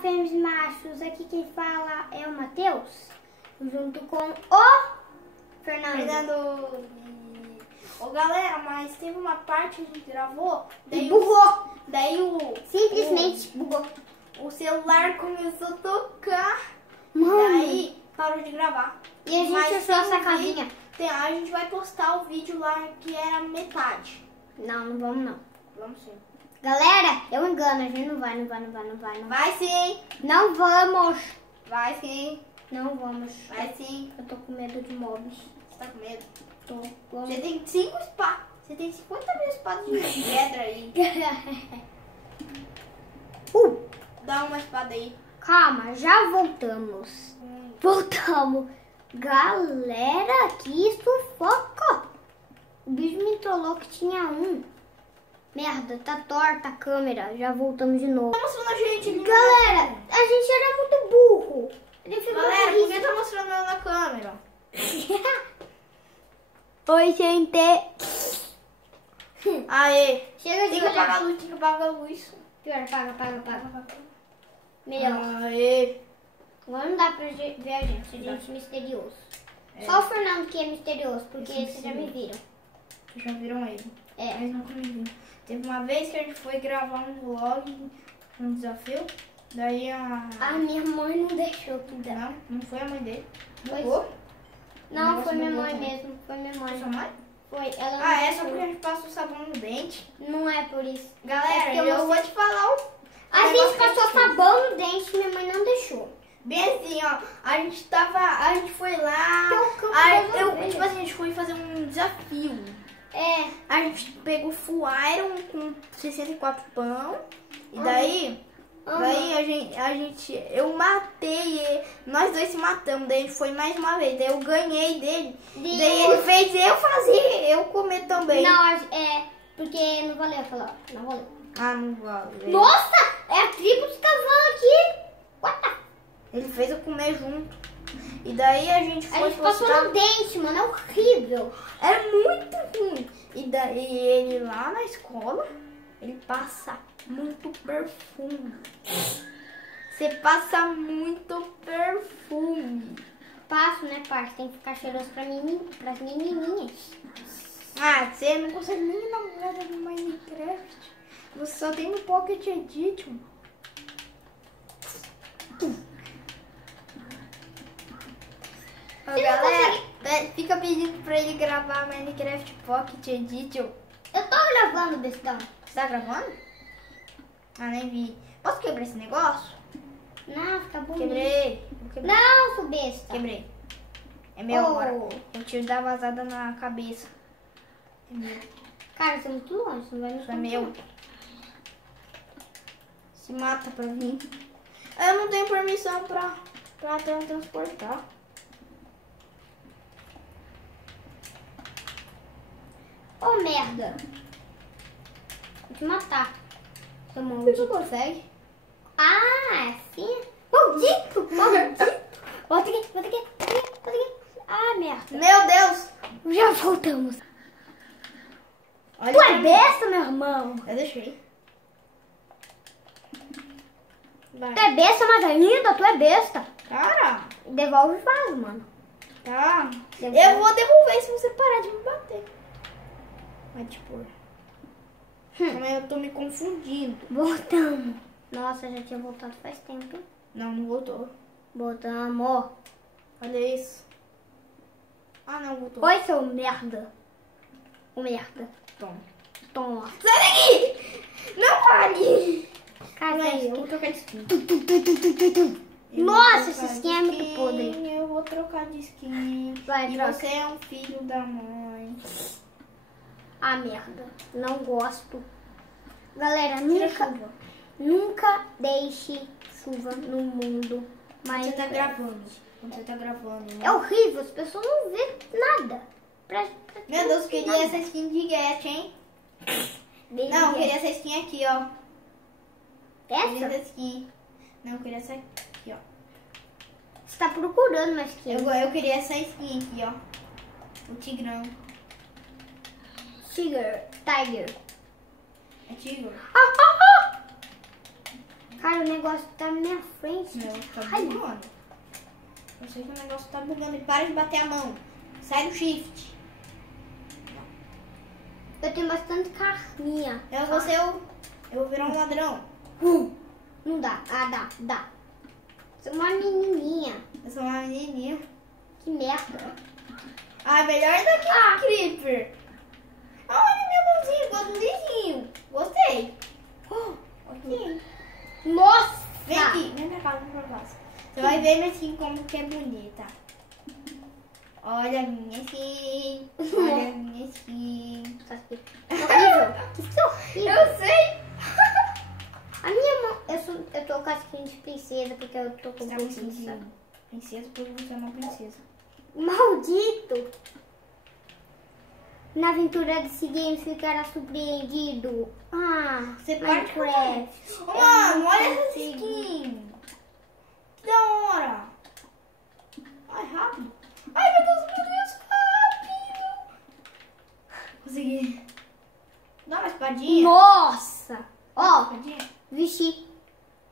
fêmeas e machos. Aqui quem fala é o Matheus, junto com o Fernando. Ô galera, mas teve uma parte que a gente gravou, E bugou. Daí Simplesmente bugou. o celular começou a tocar, Mano. daí parou de gravar. E a gente Mas achou tem essa um casinha. vídeo- a gente vai postar o vídeo lá que era metade. Não vamos não. Vamos sim. Galera, eu engano, a gente não vai. Vai sim, Não vamos. vai sim, Não vamos. vai sim. Eu tô com medo de mobs. Você tá com medo? Tô. Você tem 5 espadas. Você tem 50 mil espadas de pedra aí. Dá uma espada aí. Calma, já voltamos. Voltamos. Galera, que sufoco. O bicho me trollou que tinha um. Merda, tá torta a câmera. Já voltamos de novo. Tá mostrando a gente ali. Galera, a gente era muito burro. Ele ficou Galera, por que burríssimo. tá mostrando ela na câmera? Oi, gente. Aê. Chega de Tem que apagar a olhar. luz, tem que apagar a luz. Pior, paga. Melhor. Aê. Agora não dá pra ver a gente é misterioso. Só o Fernando que é misterioso, porque vocês já me viram. Vocês já viram ele? É. Mas nunca me viram. Teve uma vez que a gente foi gravar um vlog, um desafio. Daí A minha mãe não deixou que dá. Não foi a mãe dele. Foi. Bugou? Não, O foi minha negócio mãe bugou mesmo. Foi minha mãe. Sua mãe? Foi. Ela não Ah, é só deixou. porque a gente passa o sabão no dente. Não é por isso. É Galera, porque eu vou te falar o A negócio gente que a passou gente fez. sabão no dente e minha mãe não deixou. Bem assim, ó, a gente foi lá, Então, tipo assim, a gente foi fazer um desafio. É. A gente pegou full iron com 64 pão, e daí eu matei ele, nós dois se matamos, daí a gente foi mais uma vez, daí eu ganhei dele, daí ele fez eu fazer, eu comer também. Não, porque não valeu aquela. Não valeu. Ah, não vale. Nossa! É a tribo dos cavalos aqui! What the? Ele fez eu comer junto. E daí a gente A foi gente passou postar. no dente, mano. É horrível. É muito ruim. E daí ele lá na escola, ele passa muito perfume. Você passa muito perfume. Passo, né, parça? Tem que ficar cheiroso pras menininhas. Ah, você não consegue nem namorar no Minecraft. Você só tem no Pocket Edition. Ô, galera, fica pedindo pra ele gravar Minecraft Pocket Edition. Eu tô gravando, bestão. Você tá gravando? Ah, nem vi. Posso quebrar esse negócio? Não, fica bonito. Quebrei. Vou quebrar. Não, sou besta. Quebrei. É meu Oh. agora. Eu tiro da vazada na cabeça. É meu. Cara, você é muito longe, não vai me Isso é meu. Se mata pra mim. Eu não tenho permissão pra transportar. Ô, merda. Vou te matar. Seu Você maldito. não consegue? Ah, é assim? Maldito, maldito. Volta aqui, volta aqui, volta aqui, volta aqui. Ah, merda. Meu Deus! Já voltamos. Olha Tu pra é mim. besta, meu irmão. Eu deixei. Vai. Tu é besta, mas ainda tu é besta. Cara, Devolve o vaso, mano. tá. Devolve. Eu vou devolver se você parar de me bater. Vai te pôr. Mas eu tô me confundindo. Voltamos. Nossa, já tinha voltado faz tempo. Não, não voltou. Voltamos. Olha isso. Ah, não voltou. Oi, seu merda. O merda. Toma. Toma. Sai daqui! Não pare! Cara, Aí, eu isso vou trocar de skin. aqui. Nossa, esse skin é muito podre. Eu vou trocar de skin. Vai, E troca. você é um filho da mãe. Ah, merda. Não gosto. Galera, Tira nunca, chuva. nunca deixe chuva no mundo. Mas Você tá gravando. Você tá gravando. Né? é horrível, as pessoas não vêem nada. Meu Deus, eu queria essa skin de Get, hein? Não, eu queria essa skin aqui, ó. Queria Essa? essa skin. Não, eu queria essa aqui, ó. Você tá procurando uma skin. Eu queria essa skin aqui, ó. O tigrão. Tiger. É tigre? Cara, o negócio tá na minha frente. Meu, tá Ai, bugando. Eu sei que o negócio tá bugando e para de bater a mão. Sai do shift. eu tenho bastante carninha. Eu vou virar um ladrão. Não dá. Ah, dá. Sou uma menininha. Eu sou uma menininha. Que merda. Ah, melhor do que um creeper. Ah, olha minha mãozinha, igual do dedinho. Gostei. Ok. Nossa! Vem aqui, vem pra casa. Você vai ver minha skin como que é bonita. Olha a minha skin. Olha a minha skin. Horrível. Isso é horrível. Eu sei. A minha mão... Eu tô com a skin de princesa porque eu tô com Você é uma preguiça. princesa porque você é uma princesa. Maldito! Na aventura desse game ficará surpreendido. Ah, Você pode Minecraft. Ô, mano, olha essa skin. Que da hora. Ai, rápido. Ai, meu Deus, rápido. Consegui. Dá uma espadinha. Nossa! Ó, Espadinha. vixe.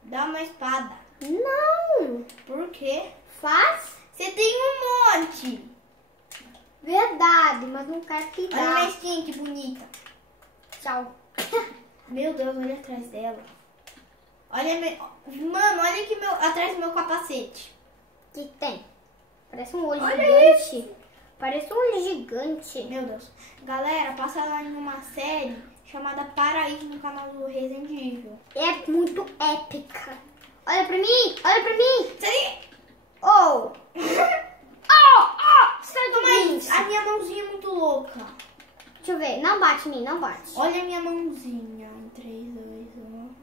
Dá uma espada. Não! Por quê? Faz? Você tem um monte. Verdade, mas não quero te Olha minha dar. skin, que bonita. Tchau. Meu Deus, olha atrás dela. Olha, mano, olha aqui atrás do meu capacete. O que tem? Parece um olho Olha gigante. Parece um olho gigante. Meu Deus. Galera, passa lá em uma série chamada Paraíso no canal do Resident Evil. É muito épica. Olha pra mim! Olha pra mim! Você Oh! Sai do Mas bicho. a minha mãozinha é muito louca. Deixa eu ver. Não bate em mim, não bate. Olha a minha mãozinha. 3, 2, 1.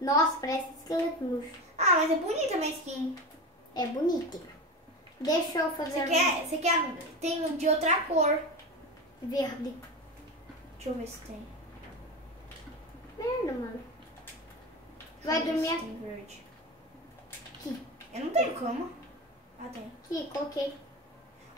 Nossa, parece esqueleto murcho. Ah, mas é bonita a minha skin. É bonita. Deixa eu fazer Você quer? Tem de outra cor. verde. Deixa eu ver se tem. Merda, mano. Vai Deixa eu ver dormir se tem verde. aqui. Eu não tenho cama. Ah, tem. Aqui, coloquei.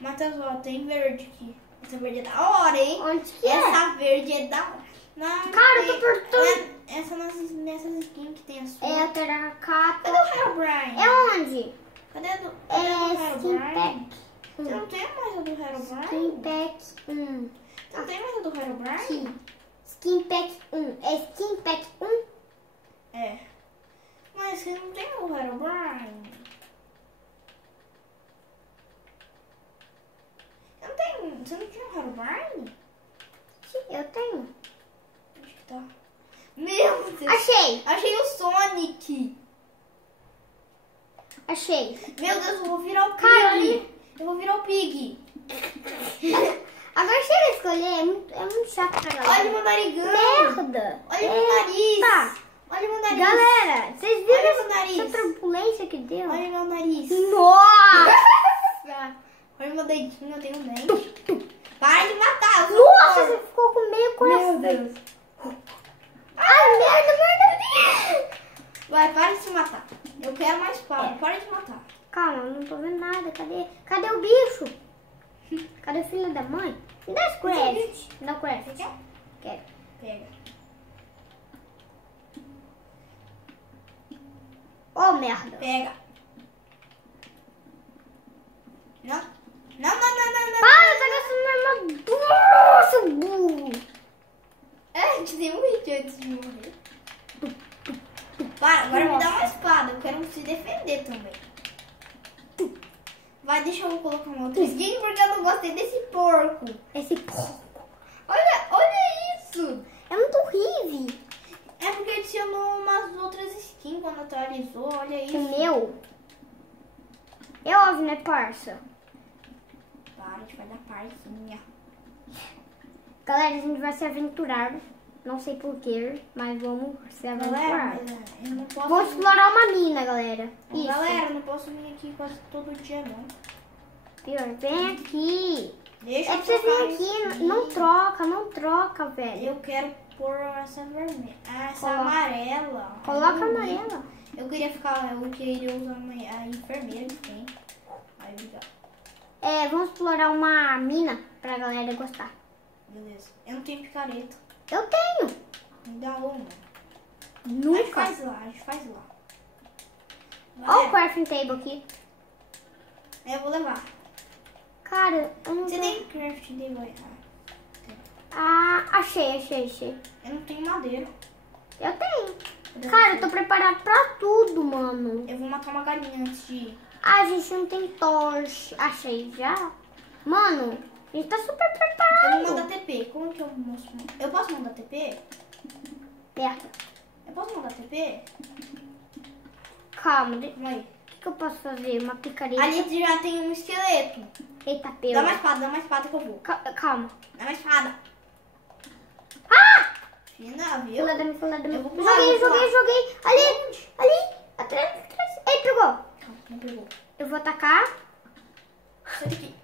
Matheus, ó, tem verde aqui. Essa verde é da hora, hein? Onde que é? Essa verde é da hora. Não, Cara, eu tô tem- apertando. Essa nessas skins que tem a sua. É a terracota. Cadê o Herobrine? É onde? Cadê a do É Skin Herobrine? Pack. Você não tem mais a do Herobrine? Skin Pack 1. Você não tem mais a do Herobrine? Aqui. Skin Pack 1. É Skin Pack 1? É. Mas você não tem o Herobrine? Você não tinha o Herobrine? Sim, eu tenho. Onde que tá? Meu Deus! Achei. Achei o Sonic! Achei. Meu Deus, eu vou virar o Pig! Caralho. Eu vou virar o Pig! Agora chega a escolher. É muito chato pra galera. Olha o meu narigão! Merda. Olha meu nariz! Eita. Olha meu nariz! Galera, vocês Olha viram meu nariz! essa turbulência que deu? Olha meu nariz! Nossa! Olha meu dentinho, eu tenho um dente. Para de matar! Nossa, você ficou com meio coração. Meu Deus! Ai, merda. Vai, para de se matar. Eu quero mais pau. Para de matar. Calma, eu não tô vendo nada. Cadê o bicho? Cadê o filho da mãe? Me dá esse craft. Me dá o craft. Você quer? Quero. Pega. Oh, merda. Pega. Não. Não. Para, tá gastando minha armadura, seu burro. É, a gente tem um hit antes de morrer. Para, agora me dá uma espada. Eu quero se defender também. Vai, deixa eu colocar uma outra skin porque eu não gostei desse porco. Esse porco. Olha isso. É muito horrível. É porque adicionou umas outras skins quando atualizou. Olha isso. O meu. É óbvio, né, parça? Para, a gente vai dar parzinha. Galera, a gente vai se aventurar. Não sei porquê, mas vamos se Galera, aventurar. eu não posso... Vamos explorar uma mina, galera. Isso. Galera, eu não posso vir aqui quase todo dia, não. Pior, vem aqui. Deixa É eu pra você trocar vir aqui. aqui. Não troca, velho. Eu quero pôr essa vermelha. Ah, essa Coloca. amarela. Coloca Ai, amarela. Eu queria usar a enfermeira que tem. Aí, obrigado. Vamos explorar uma mina pra galera gostar. Beleza. Eu não tenho picareta. Eu tenho. Me dá uma. A gente Nunca. faz lá, a gente faz lá. Olha o crafting table aqui. Eu vou levar. Cara, eu não Você tenho... tem crafting table aí? Ah, achei. Eu não tenho madeira. Eu tenho. Cara, eu tô preparado pra tudo, mano. Eu vou matar uma galinha antes de ir. Ah, a gente não tem torch. Achei já. Mano, a gente tá super preparado. Eu vou mandar TP. Como que eu mostro? Eu posso mandar TP? Merda. Eu posso mandar TP? Calma, Vamos aí. o que eu posso fazer? Uma picareta. Ali já tem um esqueleto. Eita, Dá pelo. uma espada que eu vou. Calma. Dá uma espada. Ah! Fina, viu? Pula da minha, pula da minha. Eu vou pular, eu vou pular. Joguei. Ali. Atrás. Ei, pegou. Calma, não pegou. Eu vou atacar. Sai daqui.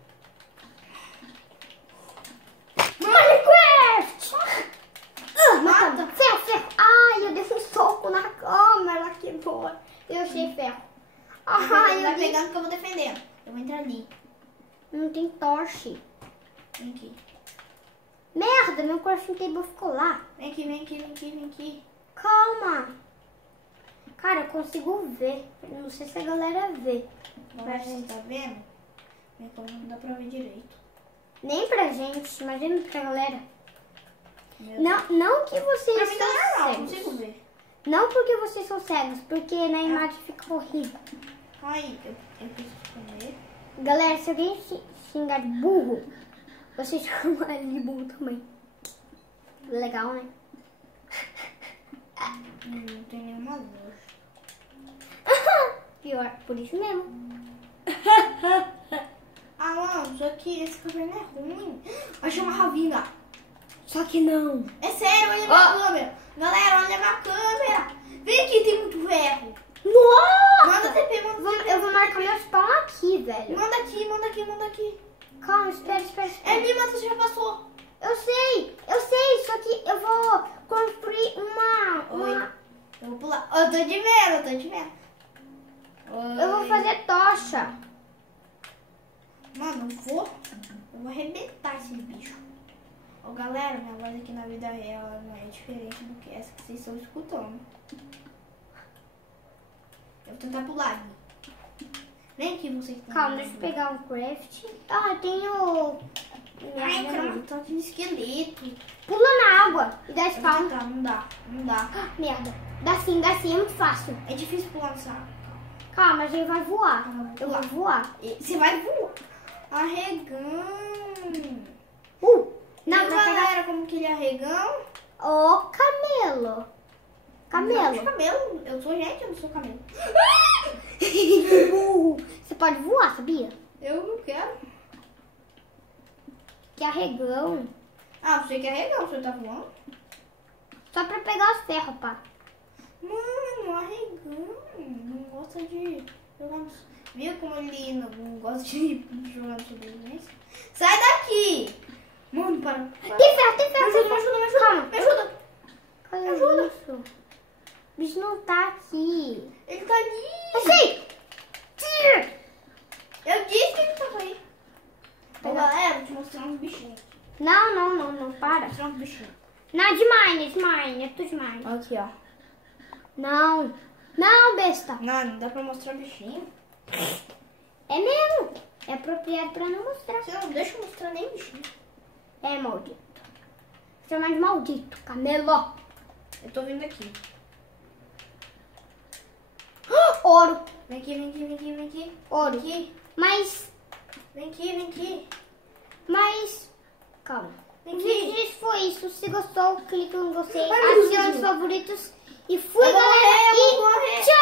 Minecraft! Mata. Ferro. Ai, eu dei um soco na câmera. Que boa. Eu achei ferro. Ai, Vai eu dei... pegando que eu vou defendendo. Eu vou entrar ali. Não tem torche. Vem aqui. Merda, meu crafting table ficou lá. Vem aqui, vem aqui, vem aqui, vem aqui. Calma. Cara, eu consigo ver. Não sei se a galera vê. Agora você tá vendo? Minha coisa não dá pra ver direito. Nem pra gente, imagina pra galera. Meu Não que vocês Pra mim tá normal, são eu cegos. consigo ver. Não porque vocês são cegos, porque na imagem fica horrível. Aí, eu preciso comer. Galera, se alguém xingar de burro, vocês chamam ele de burro também. Legal, né? Não tem nenhuma luz. Pior, por isso mesmo. Ah, mano, só que esse caverna é ruim. Achei uma ravina. Só que não. É sério, olha minha câmera. Galera, olha minha câmera. Vem aqui, tem muito ferro. Nossa! Manda TP, manda TP. Eu vou marcar meu spawn aqui, velho. Manda aqui, manda aqui, manda aqui. Calma, espera. É minha, você já passou. Eu sei, só que eu vou construir uma... Eu vou pular. Eu tô de medo, Eu vou fazer tocha. Mano, eu vou arrebentar esses bichos. Ô, galera, minha voz aqui na vida real ela não é diferente do que essa que vocês estão escutando. Eu vou tentar pular. Vem aqui, vocês. Calma, deixa eu pegar um craft. Ah, eu tenho... Ai, caramba, tá aqui esqueleto. Pula na água e dá spawn. Não dá. Ah, merda. Dá sim, é muito fácil. É difícil pular nessa água. Calma, a gente vai voar. Eu vou voar. Você vai voar. Arregão. Não, Viu, vai pegar... galera, como que ele é arregão? Ô, camelo. Não, Camelo. camelo. Eu sou gente, eu não sou camelo. Você pode voar, sabia? Eu não quero. Que arregão. Ah, você quer arregão, você tá voando? Só pra pegar os ferros, pá. Mano, arregão. Não gosta de jogar no... Viu como ele não gosta de jogar no sobrevivência? Sai daqui! Mano, para. Tem ferro. Me ajuda. Calma. Me ajuda. Me ajuda. Isso. O bicho não tá aqui. Ele tá ali. Achei! Tira! Eu disse que ele tava aí. Ô, Pega. galera, vou te mostrar uns bichinhos. Não, para. Vou mostrar uns bichinhos. Não, é demais, é tudo demais. Aqui, ó. Não, besta. Não dá pra mostrar bichinho. É mesmo. É apropriado pra não mostrar. Você não deixa eu mostrar nem bichinho. É maldito. Você é mais maldito, camelo. Eu tô vindo aqui. Ouro. Vem aqui. Ouro. Aqui. Mas, Vem aqui. calma. Vem O aqui. vídeo disso foi isso. Se gostou, clique em gostei, Ai, meu adicione os Deus. favoritos. E fui, Eu vou galera. morrer, eu E vou morrer. tchau.